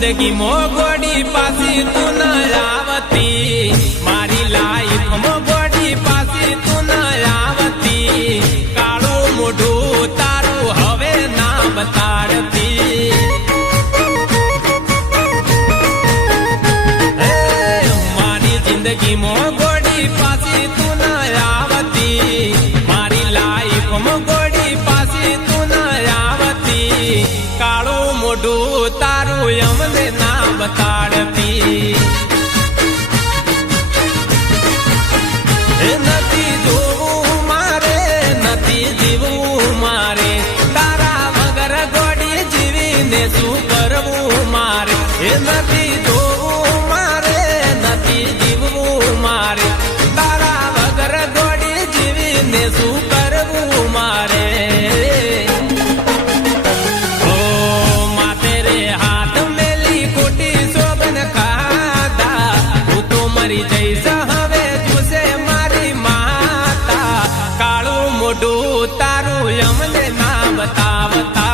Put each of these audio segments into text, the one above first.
जिंदगी मो गोड़ी पासी तू न आवती मारी लाइफ मो गोड़ी पासी तू न आवती काळू मोढू तारू हवे ना बताड़ती मारी जिंदगी मो गोड़ी पासी तू न आवती मारी लाइफ मो गोड़ी पासी तू न आवती काळू मोढू तारू यमने ना बताड़ती नती जोवू मारे नती जीवू मारे तारा वगर गोड़ी जीवी ने शू करवू मारे नती जोवू मारे नती जीवू मारे तारा वगर गोड़ी जीवी ने शू करवू मारे जैसा हवे जुसे मारी माता काळू मोढू तारू यमने ना बतावता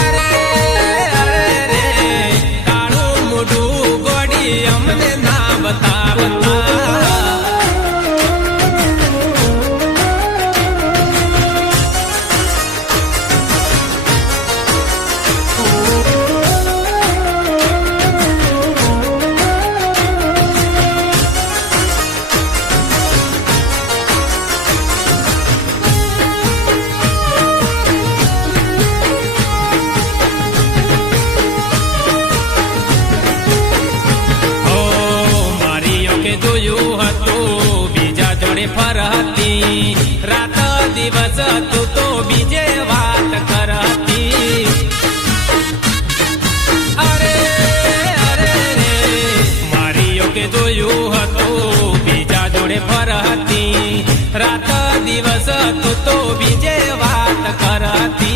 अरे अरे रे काळू मोढू गोड़ी यमने ना बतावता फरती रात दिवस तू तो बीजे बात करती अरे अरे रे मारियो के जोयू हतो बीजा जोड़े फरती रात दिवस तू तो बीजे बात करती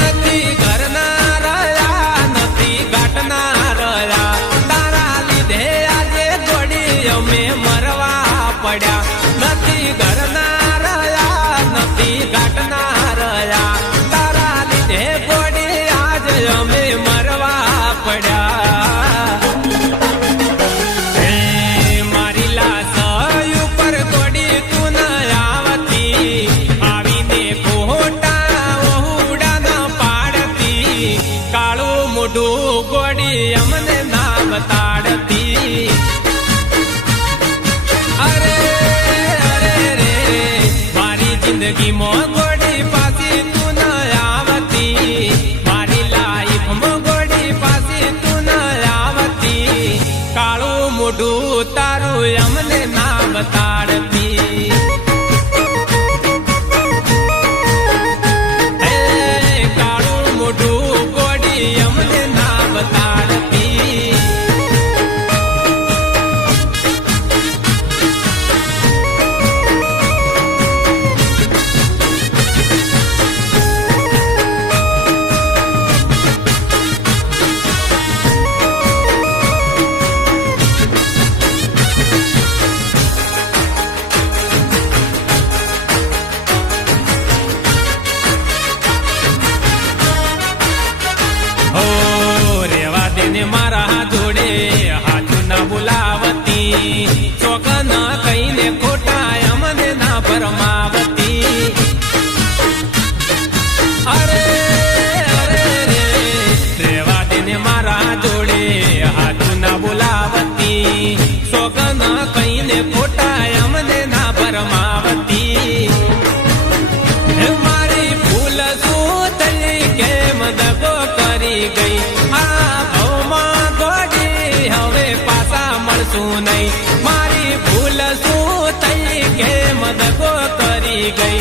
नती घरना रया नती घाटना रया तारा लीधे आजे गोड़ी में मरवा पड़ा नती घरना रया नती घाटना रया तारा लीधे गोड़ी आज हमें मरवा पड़ा मारी लाश ऊपर गोड़ी तू न आवती आवी ने फोटा ओहुड़ा न पाड़ती काळू मोढू गोड़ी हमने ना बताड़ती अरे अरे रे मारी जिंदगी मो गोड़ी पासी तू न आवती मारी लाइफ मो गोड़ी पासी तू न आवती काळू मोढू तारू यमने ना बताड़ती काळू मोढू गोड़ी यमने ना बताड़ती मारा जोड़े हाथ न बुलावती चौकन कहीं ने खोटा यमने ना परमावती अरे अरे रे रेवा देने मारा जोड़े हाथ न बुलावती चौकन कहीं ने खोटा यमने ना परमावती मारी फूल सूतली के मदगो करी गई नहीं मारी भूल सू तई के मदगो करी गई